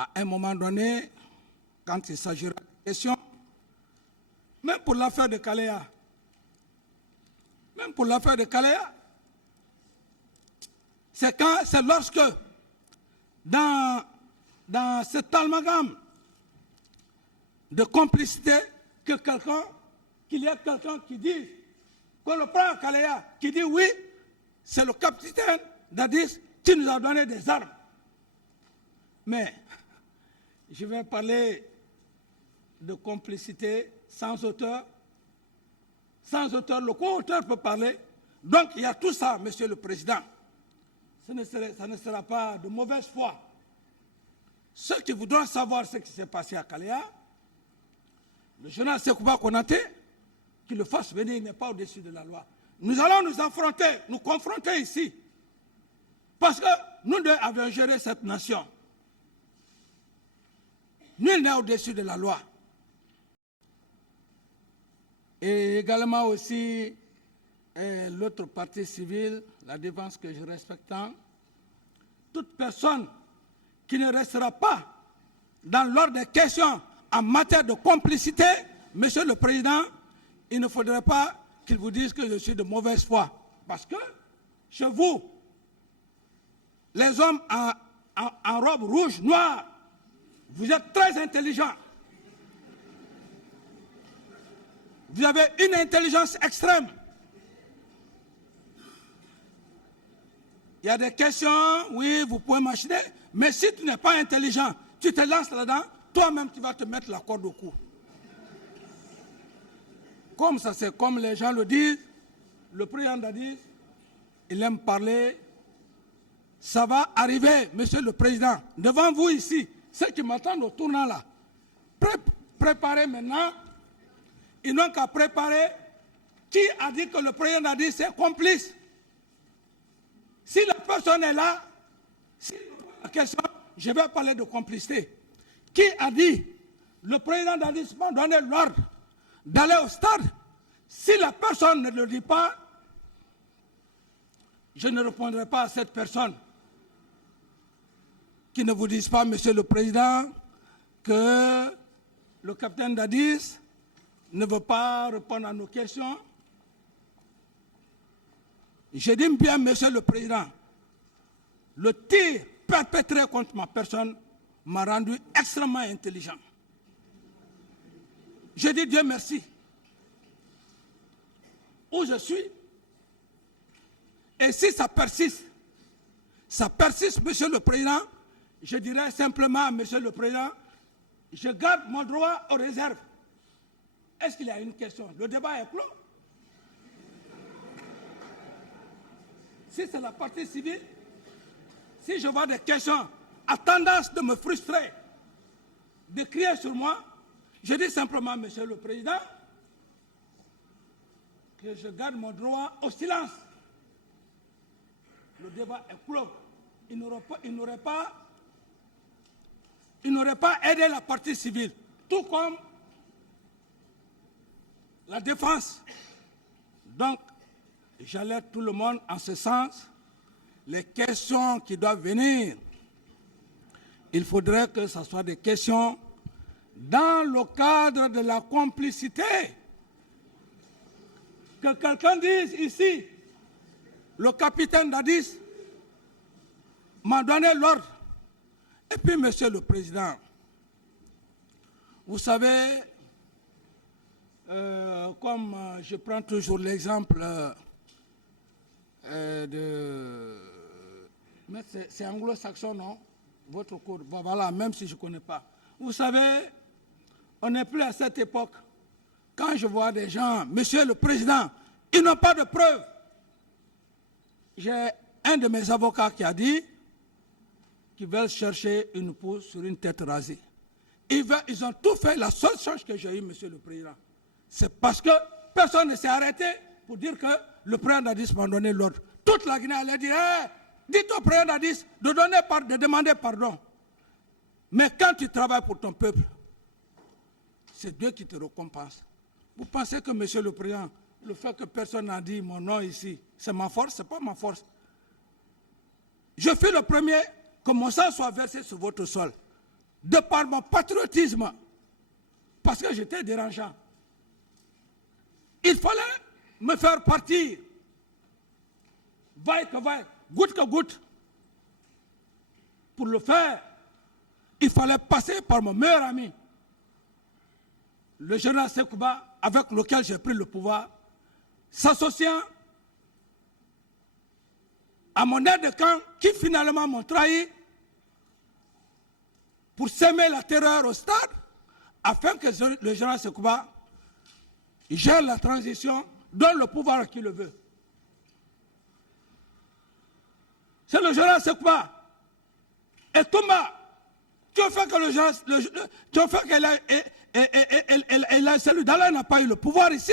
à un moment donné, quand il s'agira de questions, même pour l'affaire de Kaléa, c'est lorsque, dans cet amalgame de complicité, qu'il y a quelqu'un qui dit, qu'on le prend à Kaléa, qui dit oui, c'est le capitaine Dadis qui nous a donné des armes. Mais je vais parler de complicité sans auteur. Sans auteur, le co-auteur peut parler. Donc il y a tout ça, Monsieur le Président. Ça ne sera pas de mauvaise foi. Ceux qui voudront savoir ce qui s'est passé à Kaléa, le général Sekouba Konaté, qu'il le fasse venir, il n'est pas au-dessus de la loi. Nous allons nous confronter ici. Parce que nous deux avions géré cette nation. Nul n'est au-dessus de la loi. Et également aussi l'autre partie civile, la défense que je respecte tant, toute personne qui ne restera pas dans l'ordre des questions en matière de complicité, Monsieur le Président, il ne faudrait pas qu'il vous dise que je suis de mauvaise foi. Parce que chez vous, les hommes en robe rouge, noire, vous êtes très intelligents. Vous avez une intelligence extrême. Il y a des questions, oui, vous pouvez machiner, mais si tu n'es pas intelligent, tu te lances là-dedans, toi-même tu vas te mettre la corde au cou. Comme ça, c'est comme les gens le disent, le président Dadis, il aime parler. Ça va arriver, Monsieur le Président, devant vous ici, ceux qui m'attendent au tournant là, préparez maintenant. Ils n'ont qu'à préparer qui a dit que le président Dadis est complice. Si la personne est là, si la question, je vais parler de complicité. Qui a dit le président Dadis m'a donné l'ordre d'aller au stade? Si la personne ne le dit pas, je ne répondrai pas à cette personne. Qui ne vous dise pas, Monsieur le Président, que le capitaine Dadis ne veut pas répondre à nos questions. Je dis bien, Monsieur le Président, le tir perpétré contre ma personne m'a rendu extrêmement intelligent. Je dis Dieu merci. Où je suis, et si ça persiste, Monsieur le Président, je dirais simplement, Monsieur le Président, je garde mon droit aux réserves. Est-ce qu'il y a une question? Le débat est clos. Si c'est la partie civile, si je vois des questions à tendance de me frustrer, de crier sur moi, je dis simplement, Monsieur le Président, que je garde mon droit au silence. Le débat est clos. Il n'aurait pas aidé la partie civile, tout comme la défense. Donc, j'alerte tout le monde en ce sens. Les questions qui doivent venir, il faudrait que ce soit des questions dans le cadre de la complicité. Que quelqu'un dise ici, le capitaine Dadis m'a donné l'ordre. Et puis, Monsieur le Président, vous savez, comme je prends toujours l'exemple de... Mais c'est anglo-saxon, non? Votre cours. Bon, voilà, même si je ne connais pas. Vous savez, on n'est plus à cette époque. Quand je vois des gens, Monsieur le Président, ils n'ont pas de preuves. J'ai un de mes avocats qui a dit qu'ils veulent chercher une pousse sur une tête rasée. Ils ont tout fait. La seule chose que j'ai eue, Monsieur le Président, c'est parce que personne ne s'est arrêté pour dire que le président Dadis m'a donné l'ordre. Toute la Guinée allait dire, hey, dites au président Dadis de demander pardon. Mais quand tu travailles pour ton peuple, c'est Dieu qui te récompense. Vous pensez que, Monsieur le Président, le fait que personne n'a dit mon nom ici, c'est ma force? Ce n'est pas ma force. Je fais le premier que mon sang soit versé sur votre sol. de par mon patriotisme, parce que j'étais dérangeant, il fallait me faire partir, vaille que vaille, goutte que goutte. Pour le faire, il fallait passer par mon meilleur ami, le général Sekouba, avec lequel j'ai pris le pouvoir, s'associant à mon aide de camp qui finalement m'ont trahi pour semer la terreur au stade afin que le général Sekouba gère la transition, donne le pouvoir à qui le veut. C'est le général Sekouba et Toumba qui ont fait que le général, qui ont fait que celui d'Allah n'a pas eu le pouvoir ici.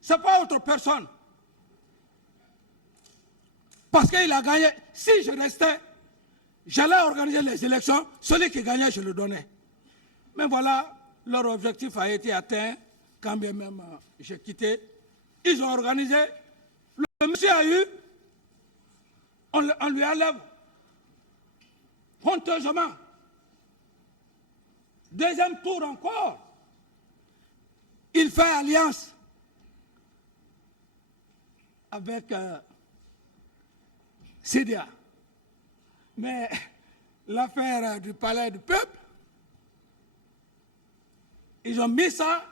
Ce n'est pas autre personne. Parce qu'il a gagné. Si je restais, j'allais organiser les élections. Celui qui gagnait, je le donnais. Mais voilà, leur objectif a été atteint. Quand bien même j'ai quitté, ils ont organisé. Le monsieur a eu, on lui enlève honteusement. Deuxième tour encore. Il fait alliance avec Sidia. Mais l'affaire du palais du peuple, ils ont mis ça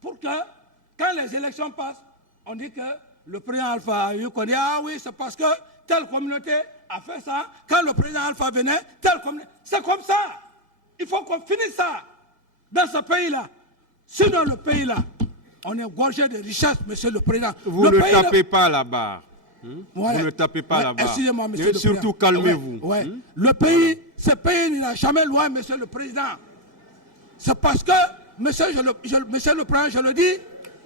pour que, quand les élections passent, on dit que le président Alpha a eu qu'on dit, ah oui, c'est parce que telle communauté a fait ça. Quand le président Alpha venait, telle communauté. C'est comme ça. Il faut qu'on finisse ça dans ce pays-là. Sinon, le pays-là, on est gorgé de richesses, monsieur le président. Vous ne tapez pas la barre. Ouais. Vous ne tapez pas la barre. Excusez-moi, monsieur le président. Surtout, calmez-vous. Ouais. Le pays, ce pays n'ira jamais loin, monsieur le président. C'est parce que, monsieur le président, je le dis.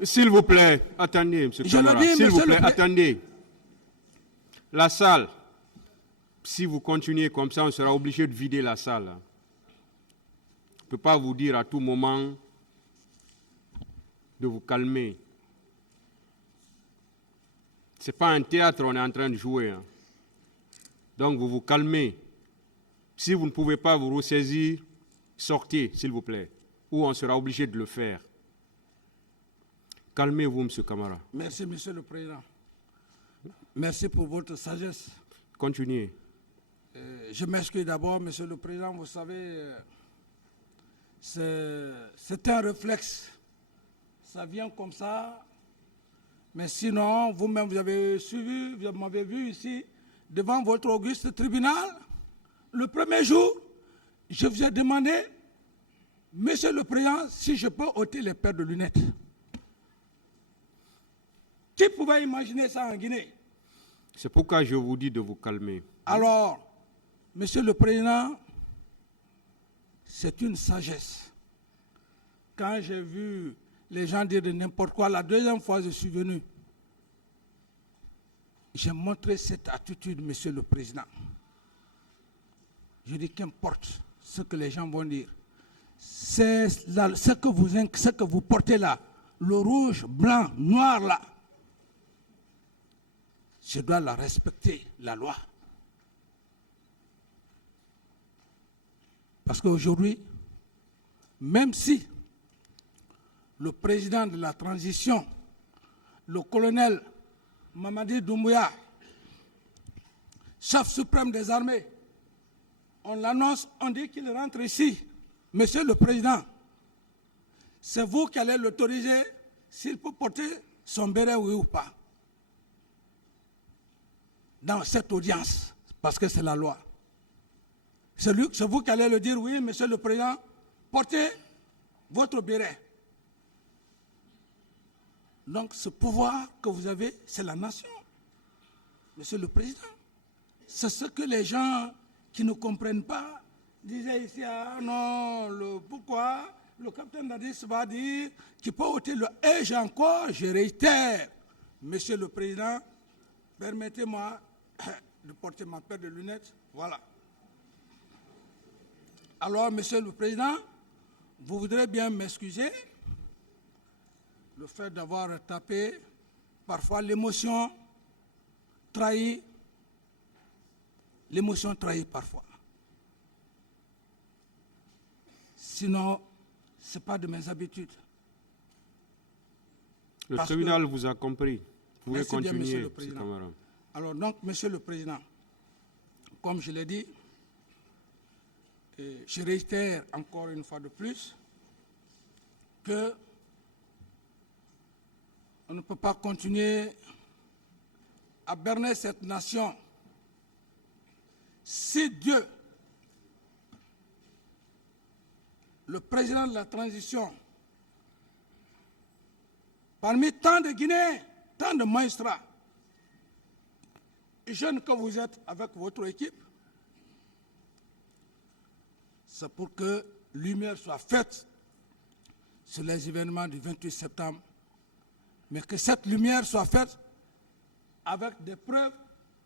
S'il vous plaît, attendez, monsieur Camara. S'il vous plaît, attendez. La salle, si vous continuez comme ça, on sera obligé de vider la salle. Je ne peux pas vous dire à tout moment de vous calmer. Ce n'est pas un théâtre, on est en train de jouer. Donc vous vous calmez. Si vous ne pouvez pas vous ressaisir, sortez, s'il vous plaît, ou on sera obligé de le faire. Calmez-vous, monsieur Camara. Merci, monsieur le président. Merci pour votre sagesse. Continuez. Je m'excuse d'abord, monsieur le président. Vous savez, c'est un réflexe. Ça vient comme ça. Mais sinon, vous-même, vous avez suivi, vous m'avez vu ici, devant votre auguste tribunal. Le premier jour, je vous ai demandé, monsieur le président, si je peux ôter les paires de lunettes. Qui pouvait imaginer ça en Guinée? C'est pourquoi je vous dis de vous calmer. Alors, monsieur le président, c'est une sagesse. Quand j'ai vu les gens dire de n'importe quoi, la deuxième fois je suis venu, j'ai montré cette attitude, monsieur le président. Je dis qu'importe ce que les gens vont dire. C'est ce que vous portez là, le rouge, blanc, noir là. Je dois la respecter, la loi. Parce qu'aujourd'hui, même si le président de la transition, le colonel Mamadi Doumbouya, chef suprême des armées, on l'annonce, on dit qu'il rentre ici. Monsieur le président, c'est vous qui allez l'autoriser s'il peut porter son béret, oui ou pas. Dans cette audience, parce que c'est la loi. C'est vous qui allez le dire, oui, monsieur le président, portez votre béret. Donc ce pouvoir que vous avez, c'est la nation, monsieur le président. C'est ce que les gens qui ne comprennent pas disaient ici, ah non, pourquoi le capitaine Dadis va dire qu'il peut ôter le ai-je encore, je réitère, monsieur le président, permettez-moi de porter ma paire de lunettes, voilà. Alors, monsieur le président, vous voudrez bien m'excuser le fait d'avoir tapé, parfois l'émotion trahit parfois. Sinon, ce n'est pas de mes habitudes. Le tribunal vous a compris. Vous pouvez Merci bien, continuer, Monsieur le M. Président. Camara. Alors donc, Monsieur le Président, comme je l'ai dit, je réitère encore une fois de plus que on ne peut pas continuer à berner cette nation. Si Dieu, le président de la transition, parmi tant de Guinéens, tant de magistrats, jeunes que vous êtes avec votre équipe, c'est pour que lumière soit faite sur les événements du 28 septembre, mais que cette lumière soit faite avec des preuves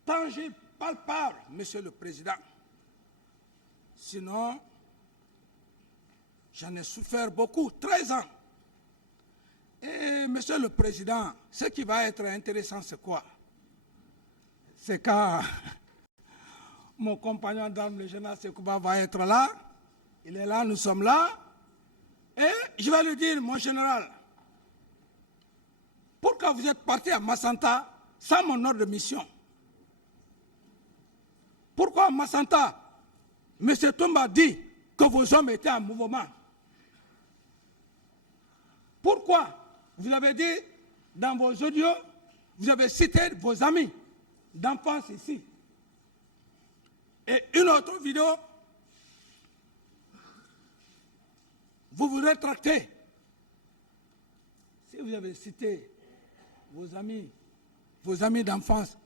tangibles, palpables, Monsieur le Président. Sinon, j'en ai souffert beaucoup, 13 ans. Et Monsieur le Président, ce qui va être intéressant, c'est quoi? C'est quand mon compagnon d'armes, le général Sekouba, va être là. Il est là, nous sommes là. Et je vais lui dire, mon général, pourquoi vous êtes parti à Massanta sans mon ordre de mission? Pourquoi à Massanta, M. Toumba dit que vos hommes étaient en mouvement? Pourquoi vous avez dit dans vos audios, vous avez cité vos amis d'enfance ici? Et une autre vidéo, vous vous rétractez. Si vous avez cité vos amis d'enfance,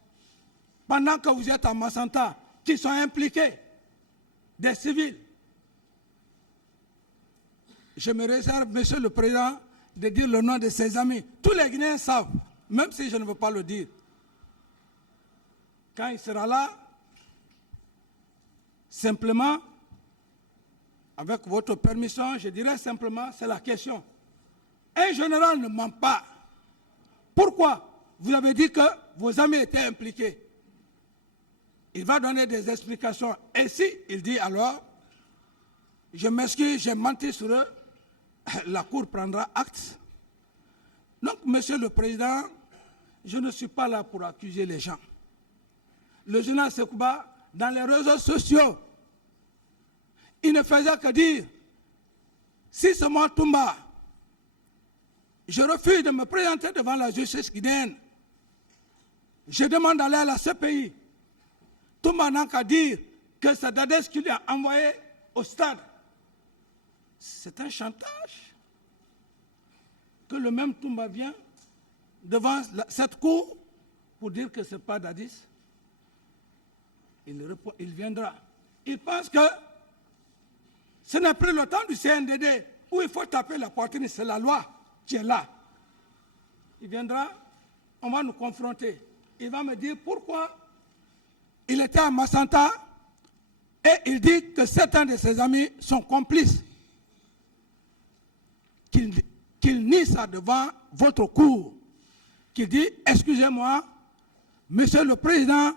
pendant que vous êtes à Massanta, qui sont impliqués, des civils, je me réserve, Monsieur le Président, de dire le nom de ses amis. Tous les Guinéens savent, même si je ne veux pas le dire. Quand il sera là, simplement, avec votre permission, je dirais simplement, c'est la question. Un général ne ment pas. Pourquoi vous avez dit que vos amis étaient impliqués? Il va donner des explications. Et si il dit alors, je m'excuse, j'ai menti sur eux, la Cour prendra acte. Donc, Monsieur le Président, je ne suis pas là pour accuser les gens. Le général Sekouba, dans les réseaux sociaux, il ne faisait que dire, si c'est moi Toumba, je refuse de me présenter devant la justice guinéenne. Je demande d'aller à la CPI. Toumba n'a qu'à dire que c'est Dadès qui lui a envoyé au stade. C'est un chantage. Que le même Toumba vient devant cette cour pour dire que ce n'est pas Dadis. Il viendra. Il pense que ce n'est plus le temps du CNDD où il faut taper la poitrine, c'est la loi qui est là. Il viendra, on va nous confronter. Il va me dire pourquoi il était à Massanta et il dit que certains de ses amis sont complices. Qu'il nie ça devant votre cour. Qu'il dit, excusez-moi, Monsieur le Président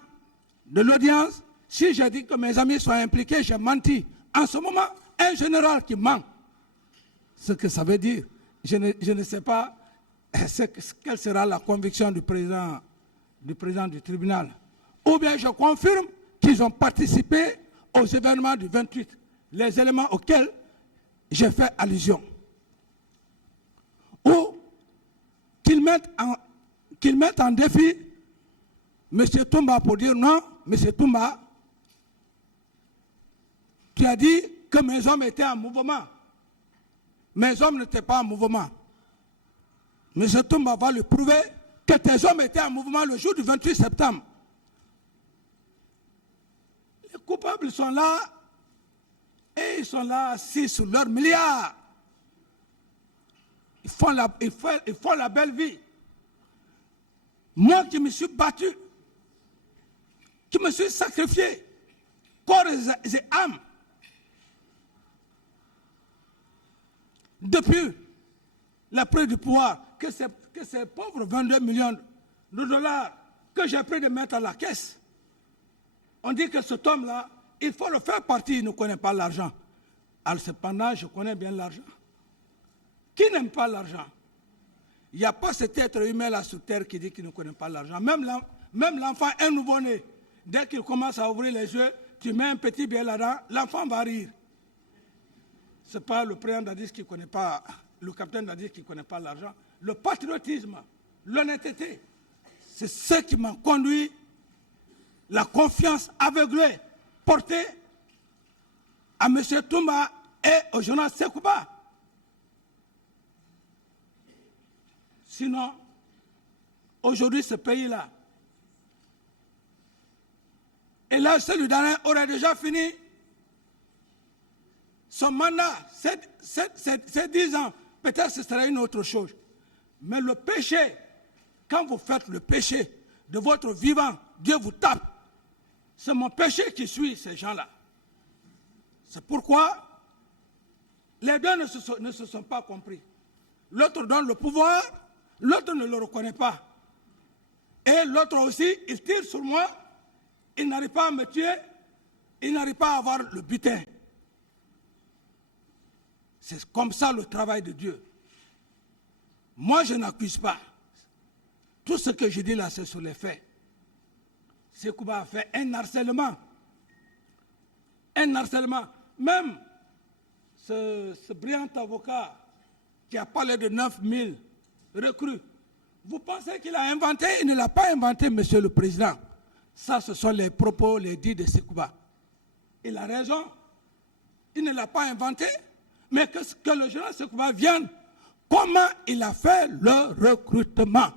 de l'audience, si j'ai dit que mes amis sont impliqués, j'ai menti. En ce moment, un général qui ment, ce que ça veut dire, je ne sais pas quelle sera la conviction du président du tribunal. Ou bien je confirme qu'ils ont participé aux événements du 28, les éléments auxquels j'ai fait allusion. Ou qu'ils mettent en défi M. Toumba pour dire non, M. Toumba, tu as dit que mes hommes étaient en mouvement. Mes hommes n'étaient pas en mouvement. M. Toumba va lui prouver que tes hommes étaient en mouvement le jour du 28 septembre. Les coupables sont là et ils sont là assis sur leurs milliards. Ils font la belle vie. Moi qui me suis battu, qui me suis sacrifié, corps et âme, depuis la prise du pouvoir, que ces pauvres 22 millions de dollars que j'ai pris de mettre à la caisse, on dit que cet homme-là, il faut le faire partir, il ne connaît pas l'argent. Alors, cependant, je connais bien l'argent. Qui n'aime pas l'argent? Il n'y a pas cet être humain là sur terre qui dit qu'il ne connaît pas l'argent. Même l'enfant, un nouveau-né, dès qu'il commence à ouvrir les yeux, tu mets un petit billet là-dedans, l'enfant va rire. Ce n'est pas le président Dadis qui ne connaît pas, le capitaine Dadis qui ne connaît pas l'argent. Le patriotisme, l'honnêteté, c'est ce qui m'a conduit, la confiance aveuglée portée à M. Toumba et au journal Sekouba. Sinon, aujourd'hui, ce pays-là, et là, celui-là aurait déjà fini son mandat, c'est 10 ans. Peut-être ce serait une autre chose. Mais le péché, quand vous faites le péché de votre vivant, Dieu vous tape. C'est mon péché qui suit ces gens-là. C'est pourquoi les deux ne se sont pas compris. L'autre donne le pouvoir, l'autre ne le reconnaît pas. Et l'autre aussi, il tire sur moi, il n'arrive pas à me tuer, il n'arrive pas à avoir le butin. C'est comme ça le travail de Dieu. Moi, je n'accuse pas. Tout ce que je dis là, c'est sur les faits. Sekouba a fait un harcèlement. Un harcèlement. Même ce brillant avocat qui a parlé de 9000 recrues, vous pensez qu'il a inventé? Il ne l'a pas inventé, monsieur le président. Ça, ce sont les propos, les dits de Sekouba. Il a raison. Il ne l'a pas inventé. Mais que le général Sekouba vienne, comment il a fait le recrutement?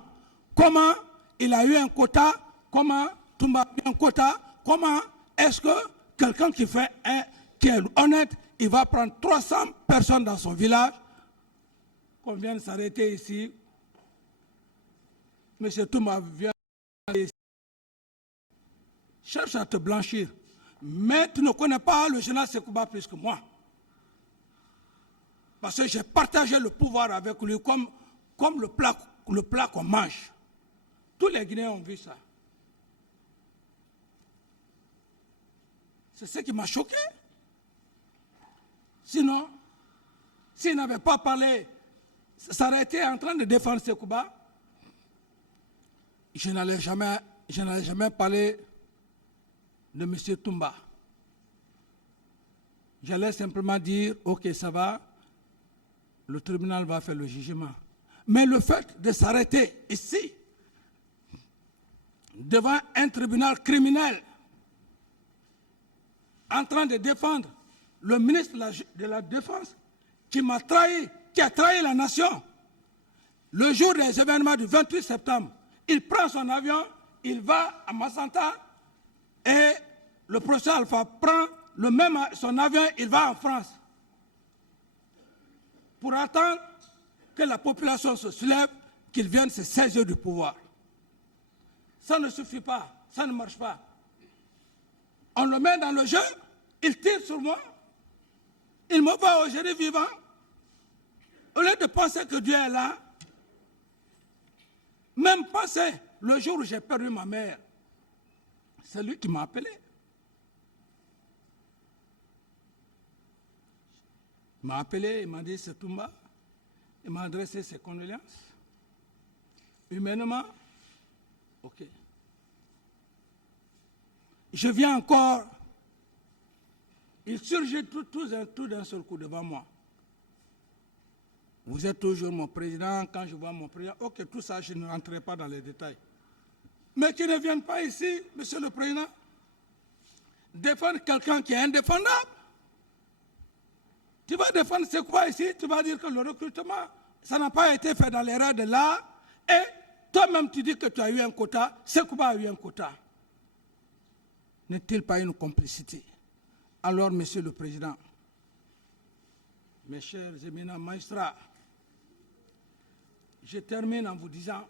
Comment il a eu un quota? Comment Toumba a eu un quota? Comment est-ce que quelqu'un qui est honnête, il va prendre 300 personnes dans son village, qu'on vient de s'arrêter ici, M. Toumba vient ici, cherche à te blanchir, mais tu ne connais pas le général Sekouba plus que moi. Parce que j'ai partagé le pouvoir avec lui comme le plat qu'on mange. Tous les Guinéens ont vu ça. C'est ce qui m'a choqué. Sinon, s'il n'avait pas parlé, ça aurait été en train de défendre Sekouba. Je n'allais jamais parler de M. Toumba. J'allais simplement dire, ok, ça va, le tribunal va faire le jugement. Mais le fait de s'arrêter ici, devant un tribunal criminel, en train de défendre le ministre de la Défense, qui m'a trahi, qui a trahi la nation, le jour des événements du 28 septembre, il prend son avion, il va à Massanta, et le professeur Alpha prend son avion, il va en France, pour attendre que la population se soulève, qu'ils viennent se saisir du pouvoir. Ça ne suffit pas, ça ne marche pas. On le met dans le jeu, il tire sur moi, il me voit au génie vivant. Au lieu de penser que Dieu est là, même penser, le jour où j'ai perdu ma mère, c'est lui qui m'a appelé. Il m'a appelé, il m'a dit c'est Toumba. Il m'a adressé ses condoléances. Humainement, ok. Je viens encore, il surgit tout d'un seul coup devant moi. Vous êtes toujours mon président, quand je vois mon président, ok, tout ça, je ne rentrerai pas dans les détails. Mais qu'ils ne viennent pas ici, monsieur le président, défendre quelqu'un qui est indéfendable. Tu vas défendre c'est quoi ici? Tu vas dire que le recrutement, ça n'a pas été fait dans les règles de l'art. Et toi-même, tu dis que tu as eu un quota. Sekouba a eu un quota. N'est-il pas une complicité? Alors, monsieur le président, mes chers éminents magistrats, je termine en vous disant